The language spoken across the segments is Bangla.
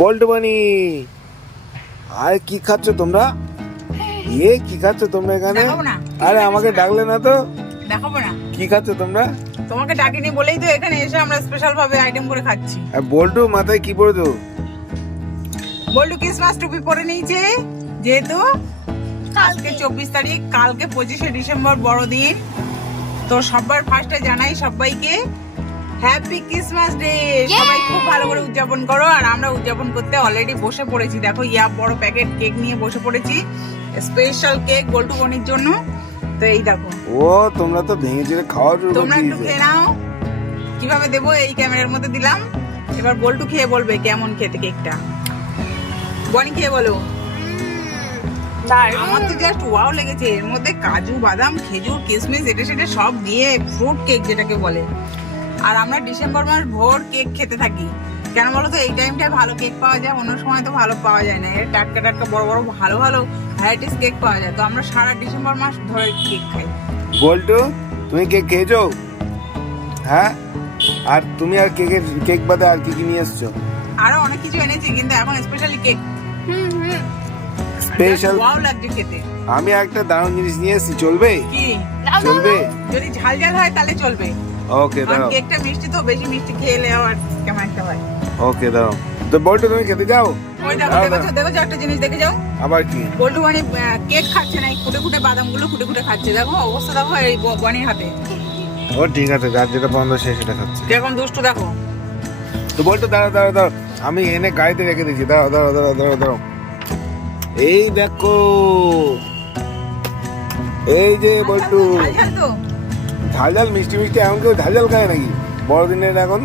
বল্টু বানি আরে কি খাচ্ছ তোমরা? এ কি খাচ্ছ তোমরা এখানে? আরে আমাকে ডাকলে না তো? দেখাবো না। কি খাচ্ছ তোমরা? তোমাকে ডাকিনি বলেই তো এখানে এসে আমরা স্পেশাল ভাবে আইটেম করে খাচ্ছি। আর বল্টু মাথায় কি পড়েছো? বল্টু ক্রিসমাস টুপি পরে নিয়েছে। যেহেতু আজকে চব্বিশ তারিখ কালকে পঁচিশে ডিসেম্বর বড়দিন তো সবার ফার্স্টে জানাই সবাইকে হ্যাপি ক্রিসমাস ডে সবাই খুব ভালো করে উদযাপন করো আর আমরা উদযাপন করতে অলরেডি বসে পড়েছি। দেখো ইয়া বড় প্যাকেট কেক নিয়ে বসে পড়েছি। স্পেশাল কেক বল্টু বনির জন্য। তো এই দেখো। ও তোমরা তো ভেঙে চুরে খাওয়া শুরু তোমরা একটু খেয়ে নাও। কীভাবে দেবো এই ক্যামেরার মধ্যে দিলাম। এবার বল্টু খেয়ে বলবে কেমন খেতে কেকটা বনি খেয়ে বলো। আমার তো জাস্ট ওয়াও লেগেছে। এর মধ্যে কাজু বাদাম খেজুর কিশমিশ এটা সেটা সব দিয়ে ফ্রুট কেক যেটাকে বলে। আর আমরা ডিসেম্বর মাস ভোর কেক খেতে থাকি। কেন বলো তো এই টাইমটায় ভালো কেক পাওয়া যায় অন্য সময় তো ভালো পাওয়া যায় না। এর টাটকা টাটকা বড় বড় ভালো ভালো ভ্যারাইটিস কেক পাওয়া যায়। তো আমরা সারা ডিসেম্বর মাস ধরে কেক খাই। বল্টু তুমি কেক খেয়েছো? হ্যাঁ? আর তুমি আর কেকের কেক বাদে আর কি কি নিয়ে এসছো? আরও অনেক কিছু এনেছি কিন্তু এখন স্পেশালি কেক। স্পেশাল ওয়াও লাগছে খেতে। আমি একটা দারুণ জিনিস নিয়ে এসেছি চলবে? কি? চলবে? যদি ঝাল ঝাল হয় তাহলে চলবে। ওকে দাঁড়াও। কেকটা মিষ্টি তো বেশি মিষ্টি খেলে আবার কেমন একটা হয়। ওকে দাঁড়াও। তো বল্টু তুমি খেতে যাও? ওই দেখো দাঁড়াও, দেখেছ দেখেছ একটা জিনিস দেখে যাও। আবার কি? বল্টু মানে কেক খাচ্ছে না এই খুঁটে খুঁটে বাদামগুলো খুঁটে খুঁটে খাচ্ছে। দেখো অবস্থা দেখো এই বনির হাতে। ও ঠিক আছে যার যেটা পছন্দ সে সেটা খাচ্ছে। কীরকম দুষ্টু দেখো। তো বলতো দাঁড়াও দাঁড়াও দাঁড়াও। আমি এনে গাড়িতে রেখে দিয়েছি দাঁড়াও দাঁড়াও দাঁড়াও দাঁড়াও দাঁড়াও। এই দেখো। এই যে বল্টু। ঝাল ঝাল মিষ্টি মিষ্টি এমন কেউ ঝাল ঝাল খায় নাকি? বড়দিনের এখন?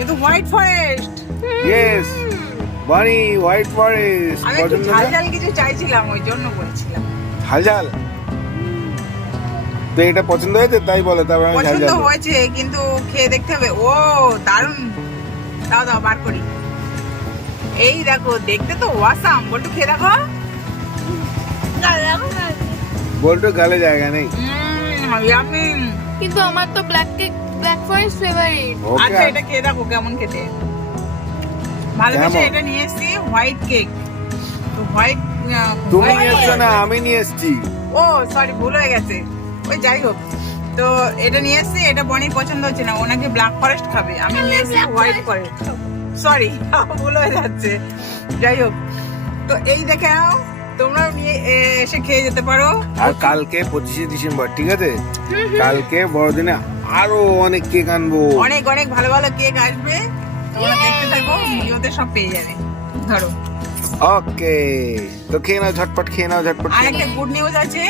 এ তো white forest. Yes Bunny white forest আমি একটু ঝাল ঝাল কিছু চাইছিলাম ওই জন্য বলছিলাম। ঝাল ঝাল তো এটা পছন্দ হয়েছে? তাই বলে তারপর আমি ঝাল ঝাল বলি। হয়েছে কিন্তু খেয়ে দেখতে হবে। ও দাও দাও বার করি। এই দেখো দেখতে তো ওয়াসাম বলটু খেয়ে দেখো। বল্টু গালে জায়গা নেই। কিন্তু আমার তো black cake black forest favourite আচ্ছা এটা খেয়ে দেখো কেমন খেতে। ভালোবেসে? এটা নিয়ে এসেছি হোয়াইট কেক তো হোয়াইট তুমি নিয়ে এসছো না আমি নিয়ে এসেছি। ও সরি ভুল হয়ে গেছে। ওই যাই হোক। তো এটা নিয়ে এসেছি এটা বনির পছন্দ হচ্ছে না ওনাকে ব্ল্যাক ফরেস্ট খাবে। আমি নিয়ে এসেছি হোয়াইট ফরেস্ট সরি ভুল হয়ে যাচ্ছে। যাই হোক। তো এই দেখে নাও তোমরা নিয়ে এসে খেয়ে যেতে পারো। আর কালকে পঁচিশে ডিসেম্বর ঠিক আছে? কালকে বড়দিনে আরও অনেক কেক আনব। অনেক অনেক ভালো ভালো কেক আসবে। তোমরা দেখতে থাকো ভিডিওতে সব পেয়ে যাবে। ধরো। ওকে তো খেয়ে নাও ঝটপট খেয়ে নাও ঝটপট আর একটা গুড নিউজ আছে।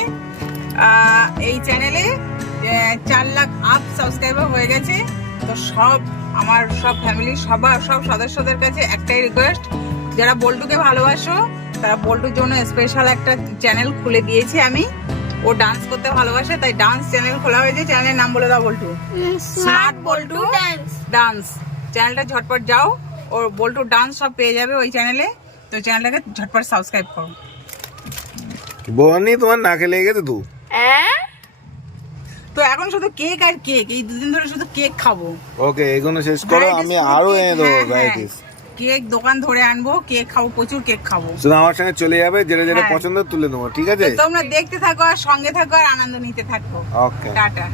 এই চ্যানেলে চার লাখ আপ সাবস্ক্রাইবার হয়ে গেছে। তো সব আমার সব ফ্যামিলি সবার সব সদস্যদের কাছে একটাই রিকোয়েস্ট যারা বল্টুকে ভালোবাসো তারা বল্টুর জন্য স্পেশাল একটা চ্যানেল খুলে দিয়েছি আমি। ও ডান্স করতে ভালোবাসে তাই ডান্স চ্যানেল খোলা হয়েছে। চ্যানেলের নাম বলে দাও বল্টু। স্মার্ট বল্টু ডান্স চ্যানেলটা ঝটপট যাও। ওর বল্টু ডান্স সব পেয়ে যাবে ওই চ্যানেলে তো চ্যানেলটাকে ঝটপট সাবস্ক্রাইব করো। বনি তোমার নাকে লেগে গেছে তো তো এখন শুধু কেক আর কেক এই দুদিন ধরে শুধু কেক খাব। ওকে এগুলো শেষ করো আমি আরও এনে দেবো হ্যাঁ, হ্যাঁ। ভ্যারাইটিস কেক দোকান ধরে আনব কেক খাব প্রচুর কেক খাব। শুধু আমার সঙ্গে চলে যাবে যেটা যেটা হ্যাঁ। পছন্দ তুলে দেবো ঠিক আছে? তোমরা দেখতে থাকো আর সঙ্গে থাকো আর আনন্দ নিতে থাকো। Okay tata.